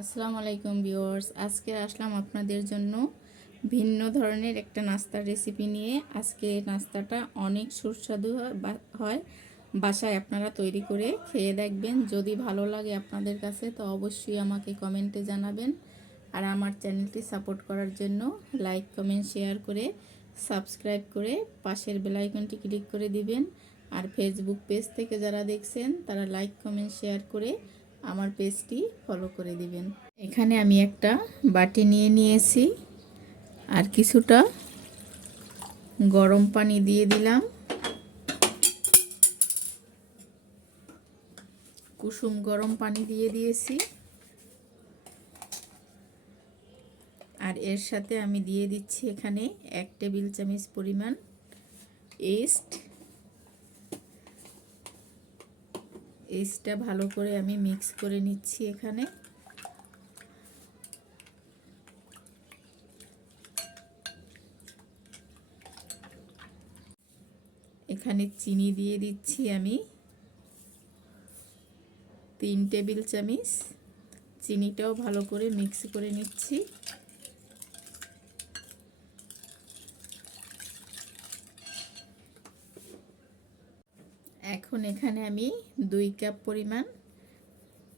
আসসালামু আলাইকুম ভিউয়ার্স। আজকে আসলাম আপনাদের জন্য ভিন্ন ধরনের একটা নাস্তার রেসিপি নিয়ে। আজকে নাস্তাটা অনেক সুস্বাদু হয় বাসায় আপনারা তৈরি করে খেয়ে দেখবেন। যদি ভালো লাগে আপনাদের কাছে, তো অবশ্যই আমাকে কমেন্টে জানাবেন। আর আমার চ্যানেলটি সাপোর্ট করার জন্য লাইক কমেন্ট শেয়ার করে সাবস্ক্রাইব করে পাশের বেলাইকনটি ক্লিক করে দিবেন। আর ফেসবুক পেজ থেকে যারা দেখছেন, তারা লাইক কমেন্ট শেয়ার করে আমার পেজটি ফলো করে দিবেন। এখানে আমি একটা বাটি নিয়ে নিয়েছি আর কিছুটা গরম পানি দিয়ে দিলাম। কুসুম গরম পানি দিয়ে দিয়েছি। আর এর সাথে আমি দিয়ে দিচ্ছি এখানে এক টেবিল চামচ পরিমাণ ইস্ট ইস্টটা ভালো করে আমি মিক্স করে নিচ্ছি এখানে। এখানে চিনি দিয়ে দিচ্ছি আমি। তিন টেবিল চামচ। চিনিটাও ভালো করে মিক্স করে নিচ্ছি। এখন এখানে আমি দুই কাপ পরিমাণ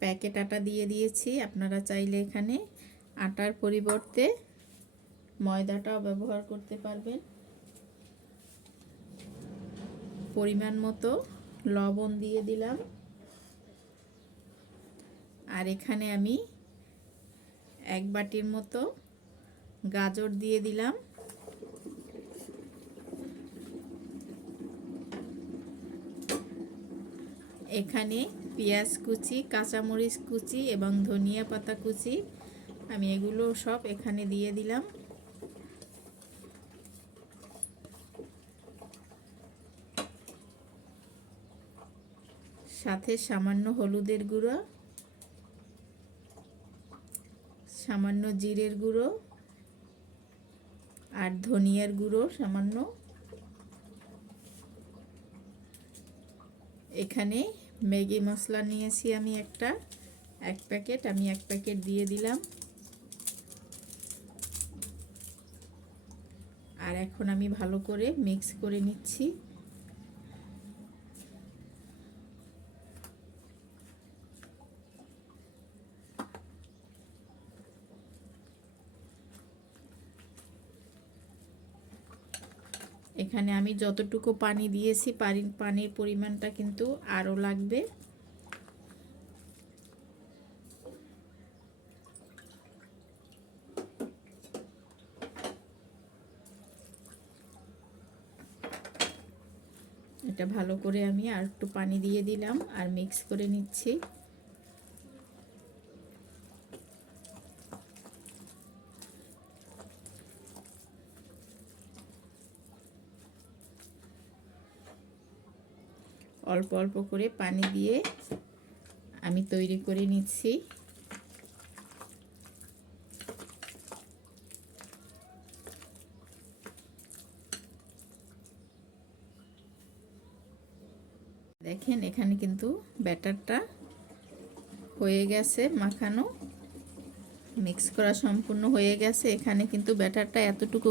প্যাকেট আটা দিয়ে দিয়েছি। আপনারা চাইলে এখানে আটার পরিবর্তে ময়দাটাও ব্যবহার করতে পারবেন। পরিমাণ মতো লবণ দিয়ে দিলাম। আর এখানে আমি এক বাটির মতো গাজর দিয়ে দিলাম। এখানে পেঁয়াজ কুচি, কাঁচামরিচ কুচি এবং ধনিয়া পাতা কুচি। আমি এগুলো সব এখানে দিয়ে দিলাম। সাথে সামান্য হলুদের গুঁড়ো, সামান্য জিরের গুঁড়ো আর ধনিয়ার গুঁড়ো সামান্য। এখানে ম্যাগি মশলা নিয়েছি আমি একটা। এক প্যাকেট, আমি এক প্যাকেট দিয়ে দিলাম। আর এখন আমি ভালো করে মিক্স করে নিচ্ছি। এখানে আমি যতটুকু পানি দিয়েছি, পানি, পানির পরিমাণটা কিন্তু আরও লাগবে। এটা ভালো করে আমি আর একটু পানি দিয়ে দিলাম আর মিক্স করে নিচ্ছি। অল্প অল্প করে পানি দিয়ে আমি তৈরি করে নিচ্ছি। দেখেন, এখানে কিন্তু ব্যাটারটা হয়ে গেছে মাখানো। মিক্স করা সম্পূর্ণ হয়ে গেছে। এখানে কিন্তু ব্যাটারটা এতটুকু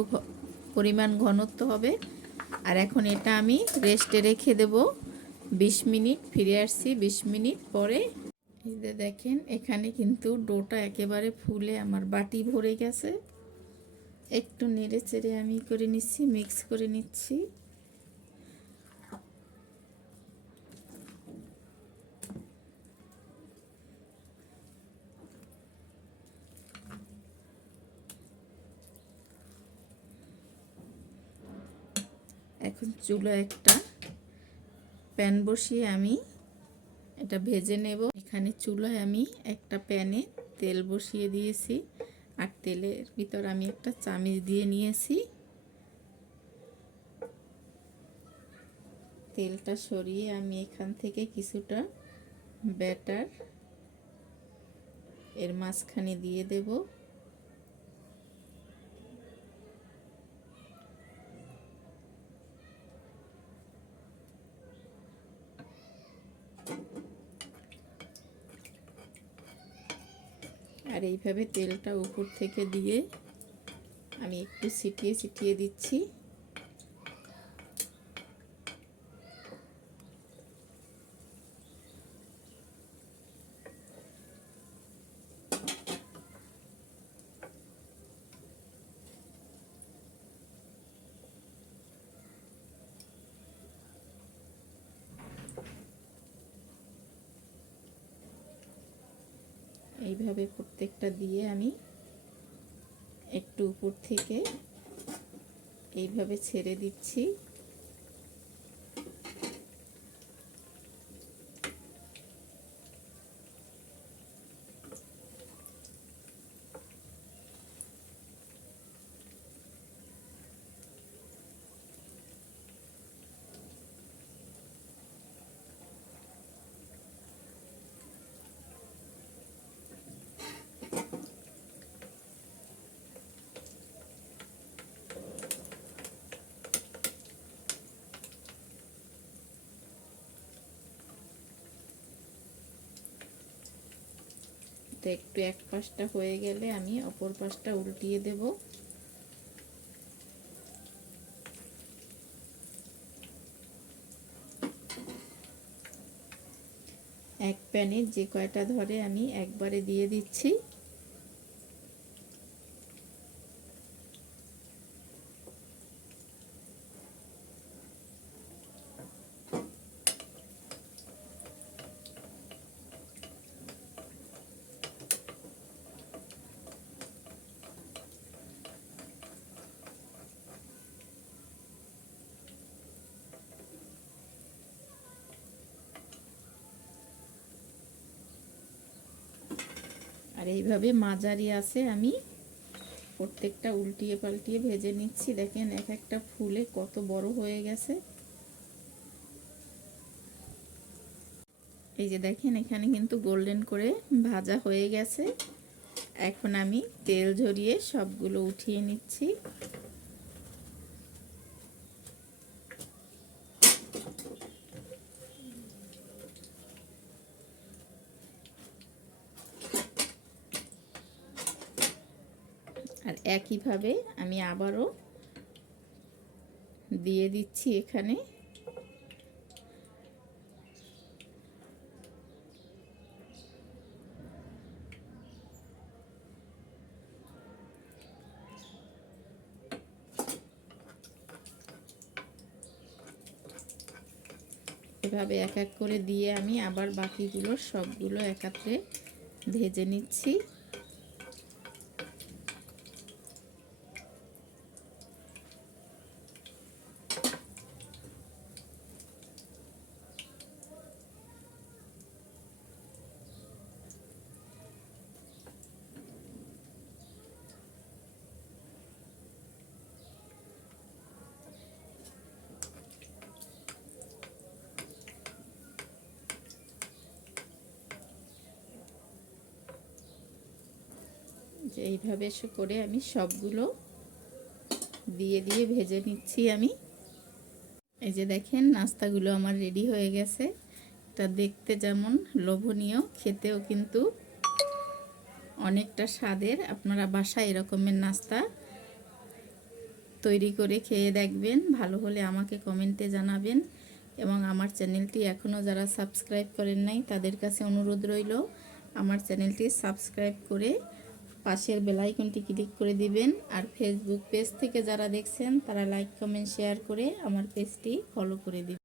পরিমাণ ঘনত্ব হবে। আর এখন এটা আমি রেস্টে রেখে দেব। বিশ মিনিট ফিরে আসছি, বিশ মিনিট পরে। এই যে দেখেন, এখানে কিন্তু ডোটা একেবারে ফুলে আমার বাটি ভরে গেছে। একটু নেড়ে চেড়ে আমি করে নিচ্ছি, মিক্স করে নিচ্ছি। এখন চুলো একটা প্যান বসিয়ে আমি এটা ভেজে নেব। এখানে চুলোয় আমি একটা প্যানে তেল বসিয়ে দিয়েছি আর তেলের ভিতর আমি একটা চামিচ দিয়ে নিয়েছি। তেলটা সরিয়ে আমি এখান থেকে কিছুটা ব্যাটার এর মাঝখানে দিয়ে দেবো। আর এইভাবে তেলটা উপর থেকে দিয়ে আমি একটু সিটিয়ে ছিটিয়ে দিচ্ছি। এইভাবে প্রত্যেকটা দিয়ে আমি একটু উপর থেকে এইভাবে ছেড়ে দিচ্ছি। তো একটু এক পাশটা হয়ে গেলে আমি অপর পাশটা উল্টিয়ে দেব। এক প্যানে যে কয়টা ধরে আমি একবারে দিয়ে দিচ্ছি। আর এইভাবে মাঝারি আছে, আমি প্রত্যেকটা উল্টিয়ে পাল্টিয়ে ভেজে নিচ্ছি। দেখেন এক একটা ফুলে কত বড় হয়ে গেছে। এই যে দেখেন, এখানে কিন্তু গোল্ডেন করে ভাজা হয়ে গেছে। এখন আমি তেল ঝরিয়ে সবগুলো উঠিয়ে নিচ্ছি। আর একইভাবে আমি আবারও দিয়ে দিচ্ছি এখানে। এভাবে এক এক করে দিয়ে আমি আবার বাকিগুলো সবগুলো একাত্রে ভেজে নিচ্ছি। যে এইভাবে এসে করে আমি সবগুলো দিয়ে দিয়ে ভেজে নিচ্ছি আমি। এই যে দেখেন, নাস্তাগুলো আমার রেডি হয়ে গেছে। এটা দেখতে যেমন লোভনীয়, খেতেও কিন্তু অনেকটা স্বাদের। আপনারা বাসায় এরকমের নাস্তা তৈরি করে খেয়ে দেখবেন। ভালো হলে আমাকে কমেন্টে জানাবেন। এবং আমার চ্যানেলটি এখনও যারা সাবস্ক্রাইব করেন নাই, তাদের কাছে অনুরোধ রইল, আমার চ্যানেলটি সাবস্ক্রাইব করে পাশের বেলাইকনটি ক্লিক করে দিবেন আর ফেসবুক পেজ থেকে যারা দেখছেন তারা লাইক কমেন্ট শেয়ার করে আমার পেজটি ফলো করে দিবেন।